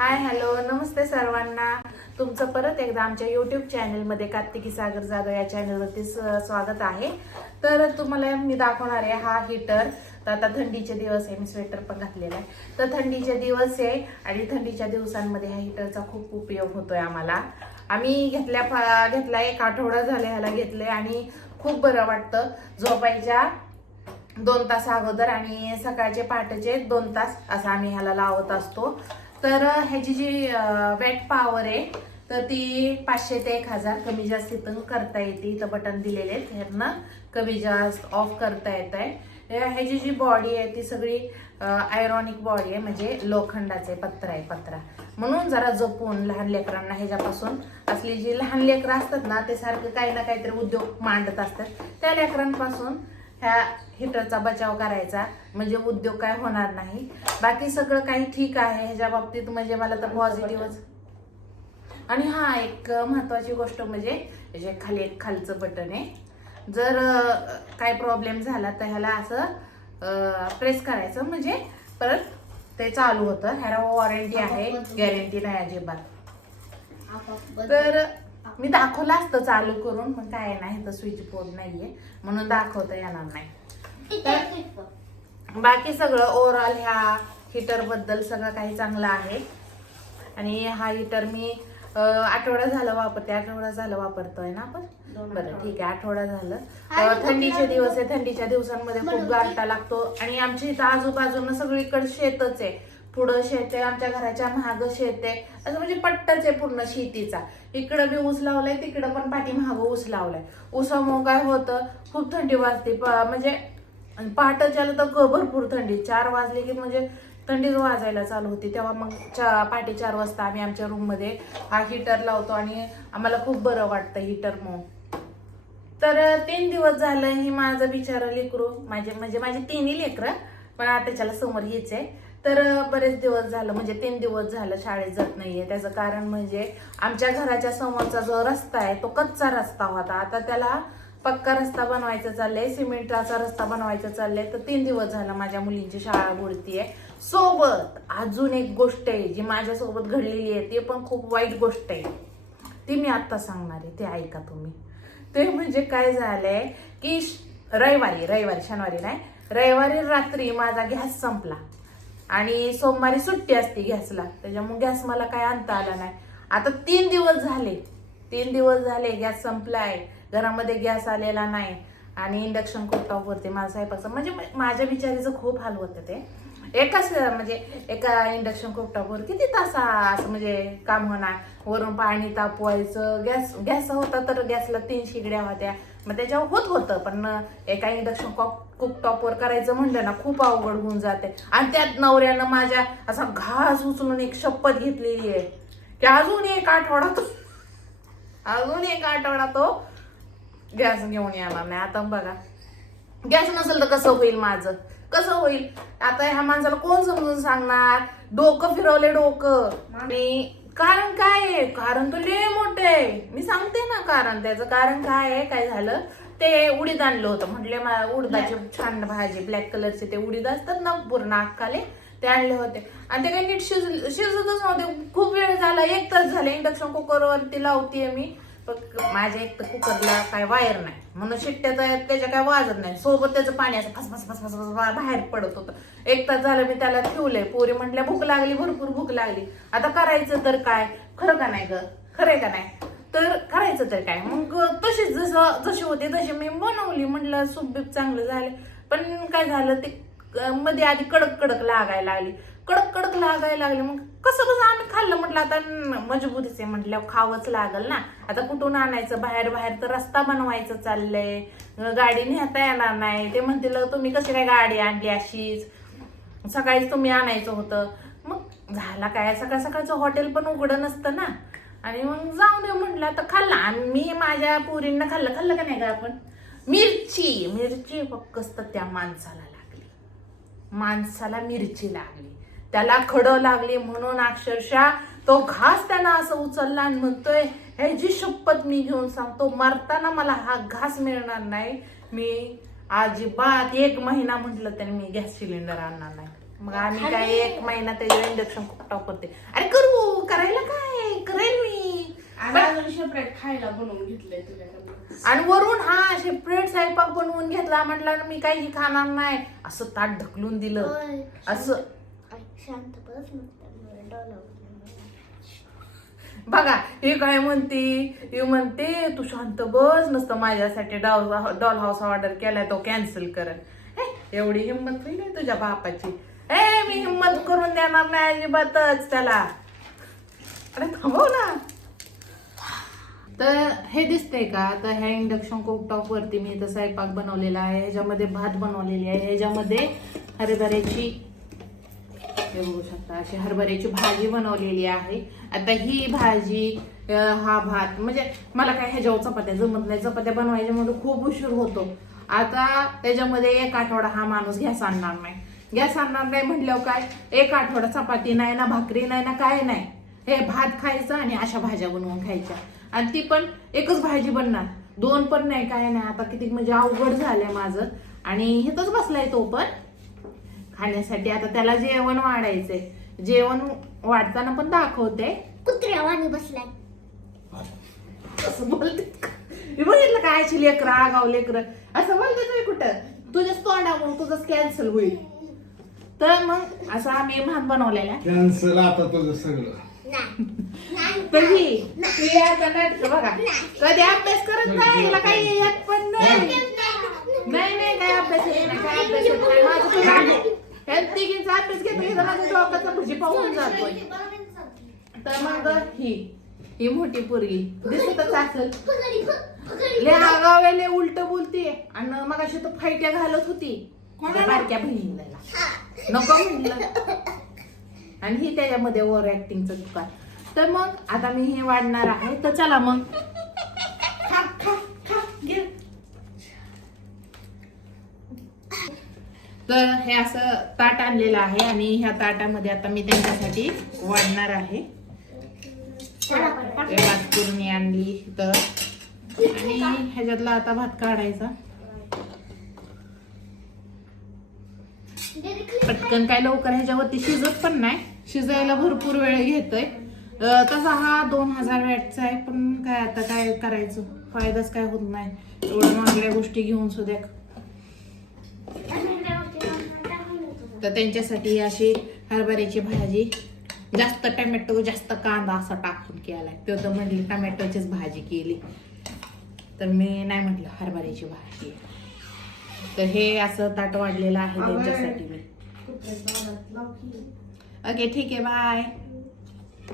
Hi hello नमस्ते सर्वांना. तुमचं परत एकदा आमच्या यूट्यूब चॅनलमध्ये कार्तिकी सागर जाधव या चॅनलवरती स्वागत आहे. तर तुम्हाला मी दाखवणार आहे हा हीटर तर आता थंडीचे दिवस आहे मी स्वेटर पण घातलेला आहे. तर थंडीचे दिवस आहे आणि थंडीच्या दिवसांमध्ये ह्या हीटरचा खूप उपयोग होतोय आम्हाला. आम्ही घेतल्या घेतला एक आठवडा झाला ह्याला घेतले आणि खूप बरं वाटतं. झोपायच्या दोन तास अगोदर आणि सकाळचे पहाटेचे दोन तास असं आम्ही ह्याला लावत असतो. तर ह्याची जी वेट पॉवर आहे तर ती पाचशे ते एक हजार कमी जास्त इथून करता येते. इथं बटन दिलेले आहेत ह्यांना. कमी जास्त ऑफ करता येत आहे. ह्याची जी बॉडी आहे ती सगळी आयरॉनिक बॉडी आहे. म्हणजे लोखंडाचे पत्र आहे पत्रा. म्हणून जरा जपून लहान लेकरांना ह्याच्यापासून असली जी लहान लेकरं असतात ना ते सारखं काही ना काहीतरी उद्योग मांडत असतात. त्या लेकरांपासून ह्या हिटरचा बचाव करायचा. म्हणजे उद्योग काय होणार नाही. बाकी सगळं काही ठीक आहे. ह्याच्या बाबतीत म्हणजे मला तर पॉझिटिव्हच आणि हा एक महत्वाची गोष्ट म्हणजे जे खाली एक खालचं बटन आहे. जर काय प्रॉब्लेम झाला तर ह्याला असं प्रेस करायचं. म्हणजे परत ते चालू होतं. ह्याला वॉरंटी आहे. गॅरंटी नाही अजिबात. तर मी दाखवलं असतं चालू करून पण काय नाही तर स्विच बोर्ड नाहीये. म्हणून दाखवता येणार नाही. बाकी सगळं ओव्हरऑल ह्या हिटरबद्दल सगळं काही चांगलं आहे. आणि हा हिटर मी आठवडा झालं वापरते आठवडा झालं वापरतोय ना आपण? बरं. ठीक आहे आठवडा झालं. थंडीचे दिवस. आहे थंडीच्या दिवसांमध्ये खूप. गारठा लागतो. आणि आमच्या इथं आजूबाजूनं सगळीकडे शेतच आहे. पुढं शेत आहे आमच्या घराच्या महाग शेत. आहे असं म्हणजे पट्टच आहे पूर्ण शेतीचा. इकडं बी ऊस लावलाय तिकडं पण पाठी महाग ऊस लावलाय. ऊसामुळं काय होतं खूप थंडी वाजते. प- म्हणजे झालं तर भरपूर थंडी. चार वाजले की म्हणजे थंडीच वाजायला चालू होती. तेव्हा मग चा पहाटे चार वाजता आम्ही आमच्या रूममध्ये हा हीटर लावतो आणि आम्हाला खूप बरं वाटतं हीटर मग तर तीन दिवस झालं ही माझं बिचारा लेकरू माझे म्हणजे माझे तिन्ही लेकरं पण आता त्याला समोर हेच आहे. तर बरेच दिवस झालं म्हणजे तीन दिवस झालं शाळेत जात नाहीये. त्याचं कारण म्हणजे आमच्या घराच्या समोरचा जो रस्ता आहे तो कच्चा रस्ता होता. आता त्याला पक्का रस्ता बनवायचा चाललाय सिमेंटाचा रस्ता बनवायचा चाललाय. तर तीन दिवस झाला माझ्या मुलींची शाळा बुडती आहे सोबत अजून एक गोष्ट आहे जी माझ्यासोबत घडलेली आहे ती पण खूप वाईट गोष्ट आहे. ती मी आत्ता सांगणार आहे ते ऐका तुम्ही. ते म्हणजे काय झालंय की श- रविवारी रविवारी शनिवारी नाही रविवारी रात्री माझा गॅस संपला. आणि सोमवारी सुट्टी असते गॅसला. त्याच्यामुळे गॅस मला काय आणता आला नाही. आता तीन दिवस झाले. तीन दिवस झाले गॅस संपलाय. घरामध्ये गॅस आलेला नाही. आणि इंडक्शन वरती माझा स्वयंपाकचं म्हणजे माझ्या बिचारीचं खूप हाल होतं ते. एकाच म्हणजे एका इंडक्शन कोपटावर किती तास असं म्हणजे काम होणार. वरून पाणी तापवायचं. गॅस गॅस होता तर गॅसला तीन शिगड्या होत्या. मग त्याच्यावर होत होतं पण एका इंडक्शन कुकटॉपवर करायचं म्हणलं ना खूप अवघड होऊन जाते. आणि त्यात नवऱ्यानं माझ्या असा घास उचलून एक शपथ घेतलेली आहे. की अजून एक आठवडा तो अजून एक आठवडा तो गॅस घेऊन येणार नाही. आता बघा. गॅस नसेल तर कसं होईल माझं? कसं होईल? आता ह्या माणसाला कोण समजून सांगणार? डोकं फिरवले डोकं. आणि कारण काय आहे? कारण तर लय मोठं आहे. मी सांगते ना कारण. त्याचं कारण काय आहे? काय झालं? ते उडीद आणलं होतं. म्हटले उडदाचे छान भाजी ब्लॅक कलरचे ते उडीद असतात ना पूर्ण अक्काले ते आणले होते. आणि ते काही नीट शिज शिजतच नव्हते. खूप वेळ झाला एक तास झाले इंडक्शन कुकरवरती लावतीये मी. पण माझ्या एक तर कुकरला काय वायर नाही. म्हणून शिट्ट्याचा त्याच्या काय वाजत नाही. सोबत त्याचं पाणी असं फस फस फस फस बाहेर पडत होतं. एक तास झालं मी त्याला ठेवलंय. पोरी म्हटल्या भूक लागली भरपूर भूक लागली. आता करायचं तर काय? खरं का नाही ग? खरंय का नाही? तर करायचं तर काय? मग तशीच जसं जशी होते तशी मी बनवली. म्हटलं सूप बीप चांगलं झालं. पण काय झालं ते मध्ये आधी कडक कडक लागायला लागली. कडक कडक लागायला लागली. मग कसं कसं आम्ही खाल्लं? म्हटलं आता मजबूतीच आहे. म्हटल्यावर खावंच लागल ना. आता कुठून आणायचं? बाहेर बाहेर तर रस्ता बनवायचं चाललंय. गाडी नेता येणार नाही. ते म्हणतील तुम्ही कशी काय गाडी आणली अशीच? सकाळीच तुम्ही आणायचं होतं. मग झाला काय? सकाळ सकाळचं हॉटेल पण उघडं नसतं ना. आणि मग जाऊ दे म्हटलं आता खाल्ला. आणि मी माझ्या पुरींना खाल्लं. खाल्लं का नाही का आपण? मिरची. मिरची फक्त त्या माणसाला लागली. माणसाला मिरची लागली. त्याला खडं लागली म्हणून अक्षरशः तो घास त्यानं असं उचलला आणि म्हणतोय ह्याची शपथ मी घेऊन सांगतो मरताना मला हा घास मिळणार नाही. मी अजिबात एक महिना म्हटलं त्याने मी गॅस सिलेंडर आणणार नाही. मग आम्ही काय एक महिना त्याच्यावर इंडक्शन कुकटॉप करते अरे करू करायला काय करेल मी आणि अजून सेपरेट खायला बनवून घेतलंय तुझ्याकडनं आणि वरून हा सेपरेट स्वयंपाक बनवून घेतला म्हटलं ना मी काही खाणार नाही. असं ताट ढकलून दिलं. असं शांत बस बघा हे काय म्हणते? हे म्हणते तू शांत बस नसतं माझ्यासाठी डॉल डॉल हाऊस ऑर्डर केलाय तो कॅन्सल कर. एवढी हिंमत होईल आहे तुझ्या बापाची? ए मी हिंमत करून देणार नाही अजिबातच त्याला. अरे थांबव ना. तर हे दिसतंय का? तर ह्या इंडक्शन कुकटॉप वरती मी इथं स्वयंपाक बनवलेला आहे. ह्याच्यामध्ये भात बनवलेली आहे. ह्याच्यामध्ये हरभऱ्याची हे बघू शकता अशी हरभऱ्याची भाजी बनवलेली आहे. आता ही भाजी हा भात म्हणजे मला काय ह्याच्यावर चपात्या जमत नाही. चपात्या बनवायच्या म्हणून खूप उशीर होतो. आता त्याच्यामध्ये एक आठवडा हा माणूस गॅस आणणार नाही. गॅस आणणार नाही म्हटल्यावर काय? एक आठवडा चपाती नाही ना भाकरी नाही ना काय नाही. हे भात खायचं आणि अशा भाज्या बनवून खायच्या. आणि ती पण एकच भाजी बनणार. दोन पण नाही काय नाही. आता किती म्हणजे अवघड झालंय माझं. आणि हिथंच बसलाय तो पण. खाण्यासाठी आता त्याला जेवण वाढायचंय. जेवण वाढताना पण दाखवते. कुत्र्या वाणी बसलाय. असं बोलते? मी बघितलं काय अशी लेकरं आगाव लेकरं? असं बोलते तुम्ही कुठं? तुझ्याच तोंडामुळे तुझंच कॅन्सल होईल. तर मग असं आम्ही भात बनवलेला. आहे. कॅन्सल आता तुझं सगळं. नाटकं बघा. कधी अभ्यास करत नाही हिला काही येत पण नाही. नाही नाही. काय अभ्यास येत नाही काय अभ्यास येत नाही. माझं तुला ह्या तिघींचा अभ्यास घेतो इथं माझं डोक्याचा भुजी पाहून जातोय. तर मग ही ही मोठी पोरगी. दिसतच असेल. ले आगावेले उलट बोलते आणि मग अशी तर फायट्या घालत होती. बारक्या बहिणीला. नको म्हणलं. आणि ही त्याच्यामध्ये ओव्हर ऍक्टिंगचं दुकान. तर मग आता मी हे वाढणार आहे. तर चला मग. खा खा खा घे. तर हे असं ताट आणलेलं आहे आणि ह्या ताटामध्ये आता मी त्यांच्यासाठी वाढणार आहे. भात करून आणली तर आणि ह्याच्यातला आता भात काढायचा. पटकन काय लवकर ह्याच्यावरती शिजत पण नाही. शिजायला भरपूर वेळ घेतोय. तसा हा दोन हजार वॅटचा आहे पण काय आता काय करायचं? फायदाच काय होत नाही. एवढ्या महागड्या गोष्टी घेऊन सुद्धा तर त्यांच्यासाठी अशी हरभऱ्याची भाजी जास्त टमॅटो जास्त कांदा असा टाकून केलाय. तो तर म्हटली टमॅटोचीच भाजी केली. तर मी नाही म्हटलं हरभऱ्याची भाजी. तर हे असं ताट वाढलेलं आहे त्यांच्यासाठी मी. ओके ठीक आहे बाय